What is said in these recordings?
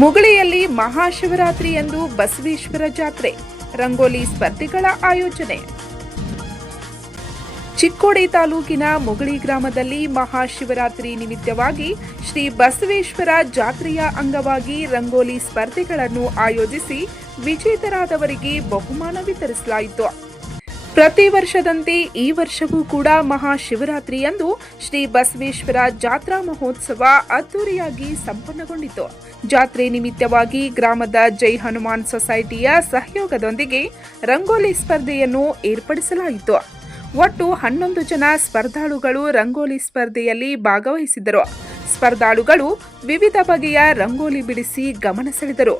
ಮುಗಳಿಯಲ್ಲಿ ಮಹಾಶಿವರಾತ್ರಿಯಂದು ಬಸವೇಶ್ವರ ಜಾತ್ರೆ, ರಂಗೋಲಿ ಸ್ಪರ್ಧೆಗಳ ಆಯೋಜನೆ. ಚಿಕ್ಕೋಡಿ ತಾಲೂಕಿನ ಮುಗಳಿ ಗ್ರಾಮದಲ್ಲಿ ಮಹಾಶಿವರಾತ್ರಿ ನಿಮಿತ್ತವಾಗಿ ಶ್ರೀ ಬಸವೇಶ್ವರ ಜಾತ್ರೆಯ ಅಂಗವಾಗಿ ರಂಗೋಲಿ ಸ್ಪರ್ಧೆಗಳನ್ನು ಆಯೋಜಿಸಿ ವಿಜೇತರಾದವರಿಗೆ ಬಹುಮಾನ ವಿತರಿಸಲಾಯಿತು. ಪ್ರತಿ ವರ್ಷದಂತೆ ಈ ವರ್ಷವೂ ಕೂಡ ಮಹಾಶಿವರಾತ್ರಿಯಂದು ಶ್ರೀ ಬಸವೇಶ್ವರ ಜಾತ್ರಾ ಮಹೋತ್ಸವ ಅದ್ದೂರಿಯಾಗಿ ಸಂಪನ್ನಗೊಂಡಿತು. ಜಾತ್ರೆ ನಿಮಿತ್ತವಾಗಿ ಗ್ರಾಮದ ಜೈ ಹನುಮಾನ್ ಸೊಸೈಟಿಯ ಸಹಯೋಗದೊಂದಿಗೆ ರಂಗೋಲಿ ಸ್ಪರ್ಧೆಯನ್ನು ಏರ್ಪಡಿಸಲಾಯಿತು. ಒಟ್ಟು 11 ಜನ ಸ್ಪರ್ಧಾಳುಗಳು ರಂಗೋಲಿ ಸ್ಪರ್ಧೆಯಲ್ಲಿ ಭಾಗವಹಿಸಿದರು. ಸ್ಪರ್ಧಾಳುಗಳು ವಿವಿಧ ಬಗೆಯ ರಂಗೋಲಿ ಬಿಡಿಸಿ ಗಮನ ಸೆಳೆದರು.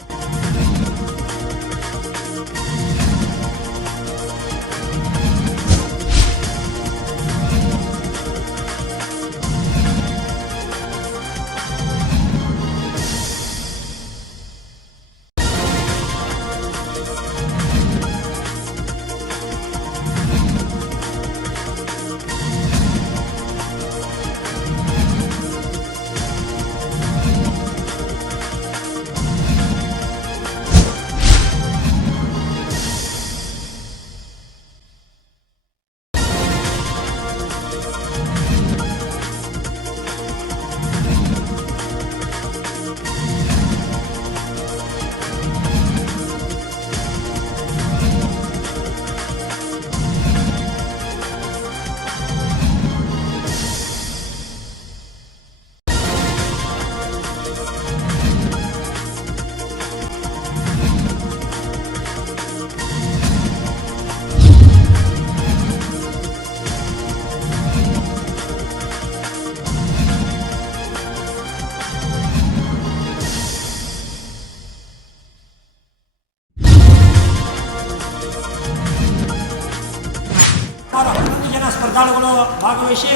ಸ್ಪರ್ಧಾಳುಗಳು ಭಾಗವಹಿಸಿ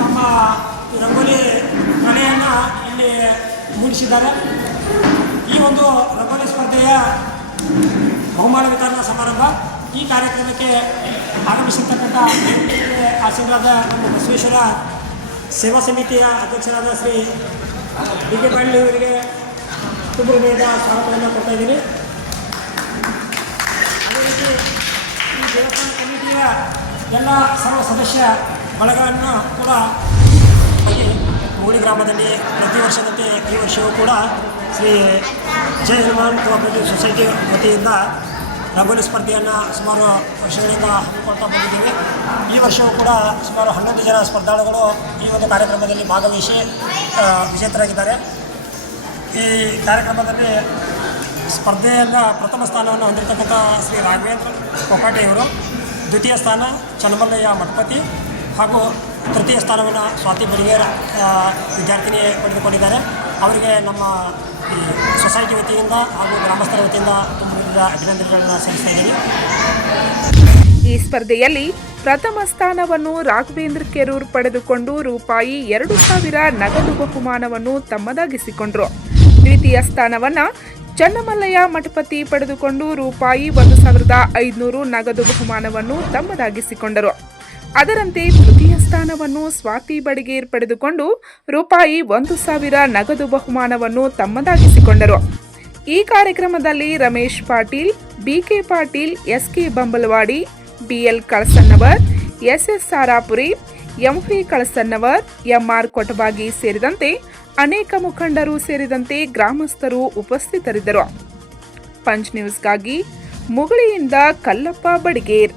ತಮ್ಮ ರಂಗೋಲಿ ಕಲೆಯನ್ನು ಇಲ್ಲಿ ಮೂಡಿಸಿದ್ದಾರೆ. ಈ ಒಂದು ರಂಗೋಲಿ ಸ್ಪರ್ಧೆಯ ಬಹುಮಾನ ವಿತರಣಾ ಸಮಾರಂಭ ಈ ಕಾರ್ಯಕ್ರಮಕ್ಕೆ ಆಗಮಿಸಿರ್ತಕ್ಕಂಥ ಆಸೀನರಾದ ನಮ್ಮ ಬಸವೇಶ್ವರ ಸೇವಾ ಸಮಿತಿಯ ಅಧ್ಯಕ್ಷರಾದ ಶ್ರೀ ಡಿ ಕೆ ಪಾಟೀಲ್ ಅವರಿಗೆ ತುಂಬ ಹೃದಯದ ಸ್ವಾಗತವನ್ನು ಕೊಡ್ತಾ ಇದ್ದೀನಿ. ಅದೇ ರೀತಿ ಈ ದೇವಸ್ಥಾನ ಕಮಿಟಿಯ ಎಲ್ಲ ಸರ್ವ ಸದಸ್ಯ ಬಳಗವನ್ನು ಕೂಡ ಮುಗಳಿ ಗ್ರಾಮದಲ್ಲಿ ಪ್ರತಿ ವರ್ಷದಂತೆ ಈ ವರ್ಷವೂ ಕೂಡ ಶ್ರೀ ಜೈ ಹನುಮಾನ್ ಕೋಆಪರೇಟಿವ್ ಸೊಸೈಟಿ ವತಿಯಿಂದ ರಂಗೋಲಿ ಸ್ಪರ್ಧೆಯನ್ನು ಸುಮಾರು ವರ್ಷಗಳಿಂದ ಹಮ್ಮಿಕೊಳ್ತಾ ಬಂದಿದ್ದೇವೆ. ಈ ವರ್ಷವೂ ಕೂಡ ಸುಮಾರು 11 ಜನ ಸ್ಪರ್ಧಾಳುಗಳು ಈ ಒಂದು ಕಾರ್ಯಕ್ರಮದಲ್ಲಿ ಭಾಗವಹಿಸಿ ವಿಜೇತರಾಗಿದ್ದಾರೆ. ಈ ಕಾರ್ಯಕ್ರಮದಲ್ಲಿ ಸ್ಪರ್ಧೆಯನ್ನು ಪ್ರಥಮ ಸ್ಥಾನವನ್ನು ಹೊಂದಿರತಕ್ಕಂಥ ಶ್ರೀ ರಾಘವೇಂದ್ರ ಕೊಕಾಟೆಯವರು, ದ್ವಿತೀಯ ಸ್ಥಾನ ಚನ್ನಮಲ್ಲಯ್ಯ ಮಠಪತಿ ಹಾಗೂ ತೃತೀಯ ಸ್ಥಾನವನ್ನು ಸ್ವಾತಿ ಬಡಿಗೇರ್ ವಿದ್ಯಾರ್ಥಿನಿ ಪಡೆದುಕೊಂಡಿದ್ದಾರೆ. ಅವರಿಗೆ ನಮ್ಮ ಈ ಸೊಸೈಟಿ ವತಿಯಿಂದ ಹಾಗೂ ಗ್ರಾಮಸ್ಥರ ವತಿಯಿಂದ ತುಂಬ ಅಭಿನಂದನೆಗಳನ್ನು ಸಲ್ಲಿಸ್ತಾ ಇದ್ದೀನಿ. ಈ ಸ್ಪರ್ಧೆಯಲ್ಲಿ ಪ್ರಥಮ ಸ್ಥಾನವನ್ನು ರಾಘವೇಂದ್ರ ಕೆರೂರ್ ಪಡೆದುಕೊಂಡು ರೂಪಾಯಿ 2,000 ನಗದು ಬಹುಮಾನವನ್ನು ತಮ್ಮದಾಗಿಸಿಕೊಂಡರು. ದ್ವಿತೀಯ ಸ್ಥಾನವನ್ನು ಚನ್ನಮಲ್ಲಯ್ಯ ಮಠಪತಿ ಪಡೆದುಕೊಂಡು ರೂಪಾಯಿ 1,500 ನಗದು ಬಹುಮಾನವನ್ನು ತಮ್ಮದಾಗಿಸಿಕೊಂಡರು. ಅದರಂತೆ ತೃತೀಯ ಸ್ಥಾನವನ್ನು ಸ್ವಾತಿ ಬಡಿಗೇರ್ ಪಡೆದುಕೊಂಡು ರೂಪಾಯಿ 1,000 ನಗದು ಬಹುಮಾನವನ್ನು ತಮ್ಮದಾಗಿಸಿಕೊಂಡರು. ಈ ಕಾರ್ಯಕ್ರಮದಲ್ಲಿ Ramesh Patil, BK Patil, SK Bambalwadi, BL Kalasannavar, SS Sarapuri, MV Kalasannavar, MR Kotabagi ಸೇರಿದಂತೆ ಅನೇಕ ಮುಖಂಡರು ಸೇರಿದಂತೆ ಗ್ರಾಮಸ್ಥರು ಉಪಸ್ಥಿತರಿದ್ದರು. ಪಂಚ್ ನ್ಯೂಸ್ಗಾಗಿ ಮುಗಳಿಯಿಂದ ಕಲ್ಲಪ್ಪ ಬಡಿಗೇರ್.